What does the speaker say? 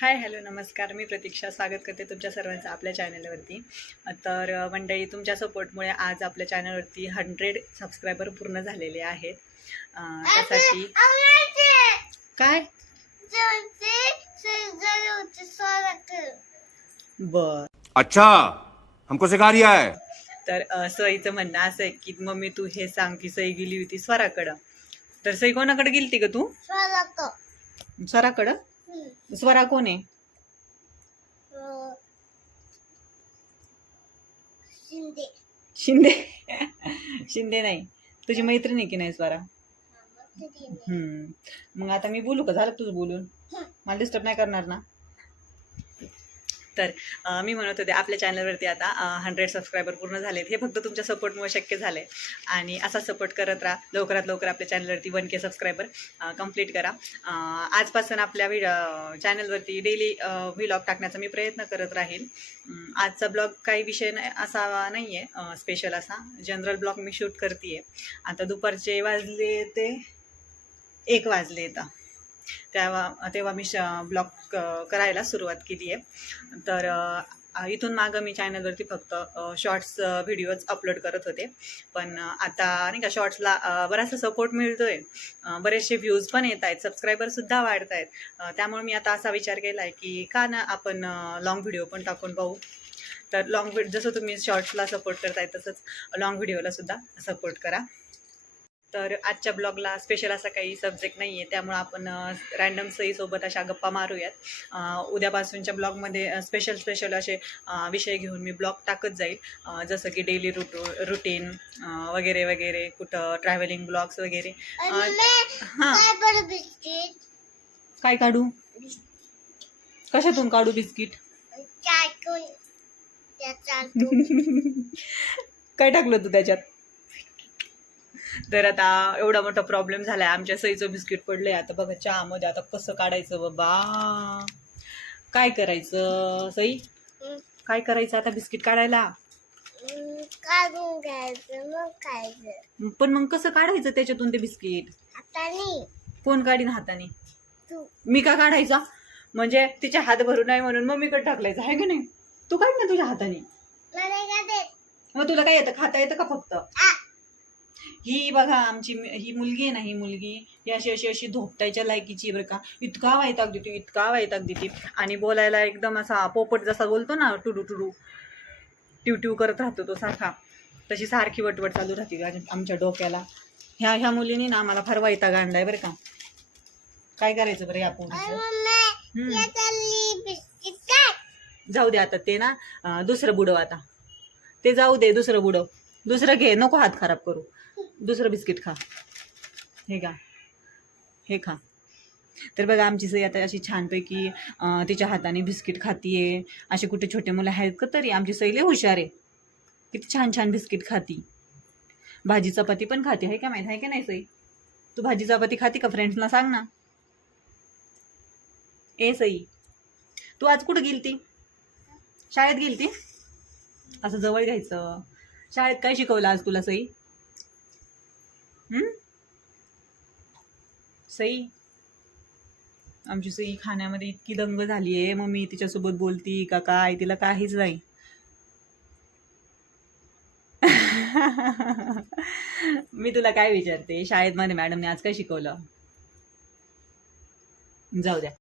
Hi hello नमस्कार. मी प्रतीक्षा स्वागत करते तुमच्या सर्वांचं आपल्या चॅनलवरती. तर मंडळी, तुमच्या सपोर्टमुळे आज आपल्या चॅनलवरती 100 सबस्क्रायबर पूर्ण झालेले आहेत. त्यासाठी काय बर अच्छा हमको सिखा रिया है. तर सईचं म्हणणं असं आहे की मम्मी तू हे सांग की सई गेली होती स्वराकडं. तर सई कोणाकडे गेलती ग तू? स्वराकडं. स्वरा कोण आहे? शिंदे. शिंदे नाही, तुझी मैत्रीण आहे की नाही स्वरा? मग आता मी बोलू का? झालं तुझं बोलून? मला डिस्टर्ब नाही करणार ना? तर मी म्हणत होते आपल्या चॅनलवरती आता 100 सबस्क्रायबर पूर्ण झालेत. हे फक्त तुमच्या सपोर्टमुळे शक्य झाले आणि असा सपोर्ट करत राहा. लवकरात लवकर आपल्या चॅनलवरती 1K सबस्क्रायबर कंप्लीट करा. आजपासून आपल्या चॅनलवरती डेली व्लॉग टाकण्याचा मी प्रयत्न करत राहील. आजचा ब्लॉग काही विषय असा नाही आहे स्पेशल असा, जनरल ब्लॉग मी शूट करते आहे. आता दुपारचे वाजले ते 1 वाजले येतं, तेव्हा मी ब्लॉग करायला सुरुवात केली आहे. तर इथून मागं मी चॅनलवरती फक्त शॉर्ट्स व्हिडिओज अपलोड करत होते, पण आता नाही का शॉर्ट्सला बराचसा सपोर्ट मिळतो आहे, बरेचसे व्ह्यूज पण येत आहेत, सबस्क्रायबरसुद्धा वाढत आहेत. त्यामुळे मी आता असा विचार केला आहे की का ना आपण लॉंग व्हिडिओ पण टाकून पाहू. तर लॉंग जसं तुम्ही शॉर्ट्सला सपोर्ट करताय तसंच लॉंग व्हिडिओला सुद्धा सपोर्ट करा. तर आजच्या ब्लॉगला स्पेशल असा काही सब्जेक्ट नाही आहे, त्यामुळं आपण रँडम सईसोबत अशा गप्पा मारूयात. उद्यापासूनच्या ब्लॉगमध्ये स्पेशल असे विषय घेऊन मी ब्लॉग टाकत जाईल, जसं की डेली रुटीन वगैरे वगैरे, कुठं ट्रॅव्हलिंग ब्लॉग्स वगैरे. हां, काय काढू? कशातून काढू बिस्किट? काय टाकलं तू त्याच्यात? तर आता एवढा मोठा प्रॉब्लेम झालाय, आमच्या सईचं बिस्किट पडलंय. आता बघा चहामध्ये, आता कसं काढायचं बाबा? काय करायचं सई? काय करायचं आता बिस्किट काढायला? काढून घ्यायचं मग खायचं. पण मग कसं काढायचं त्याच्यातून ते बिस्किट? हाताने. कोण काढीन हाताने? तू. मी का काढायचा? म्हणजे तिच्या हात भरू नाही म्हणून मम्मीकडे टाकलायचं आहे की नाही? तू काढ ना तुझ्या हाताने. मला का देत? मग तुला काय येतं? खाता येतं का फक्त? ही बघा आमची ही मुलगी आहे ना, ही मुलगी ही अशी धोपटायच्या लायकीची बरं का. इतका वैताग देते आणि बोलायला एकदम असा पोपट जसा बोलतो ना, टुडू ट्यू करत राहतो तो सारखा, तशी सारखी वटवट चालू राहते आमच्या डोक्याला. ह्या मुलीने ना आम्हाला फार वैताग आणलाय बरं का. काय करायचं बरं या पोरीचं? जाऊ दे आता ते ना, दुसरं बुडव आता. ते जाऊ दे, दुसरं बुडव. दुसरं घे, नको हात खराब करू. दुसरं बिस्किट खा. हे खा. तर बघा आमची सई आता अशी छानपैकी तिच्या हाताने बिस्किट खातीये. असे कुठे छोटे मुलं आहेत का? तरी आमची सई लय हुशार आहे, किती छान बिस्किट खाती. भाजी चपाती पण खाते, आहे का माहित आहे का नाही सई? तू भाजी चपाती खाती का? फ्रेंड्सना सांग ना. ए सई, तू आज कुठं गेलती? शाळेत गेलती? असं जवळ घ्यायचं. शाळेत काय शिकवलं आज तुला सई? सई, आमची सई खाण्यामध्ये इतकी दंग झाली आहे, मम्मी तिच्यासोबत बोलती का काय, तिला काहीच नाही. मी तुला काय विचारते, शाळेत मध्ये मॅडमने आज काय शिकवलं? जाऊ द्या.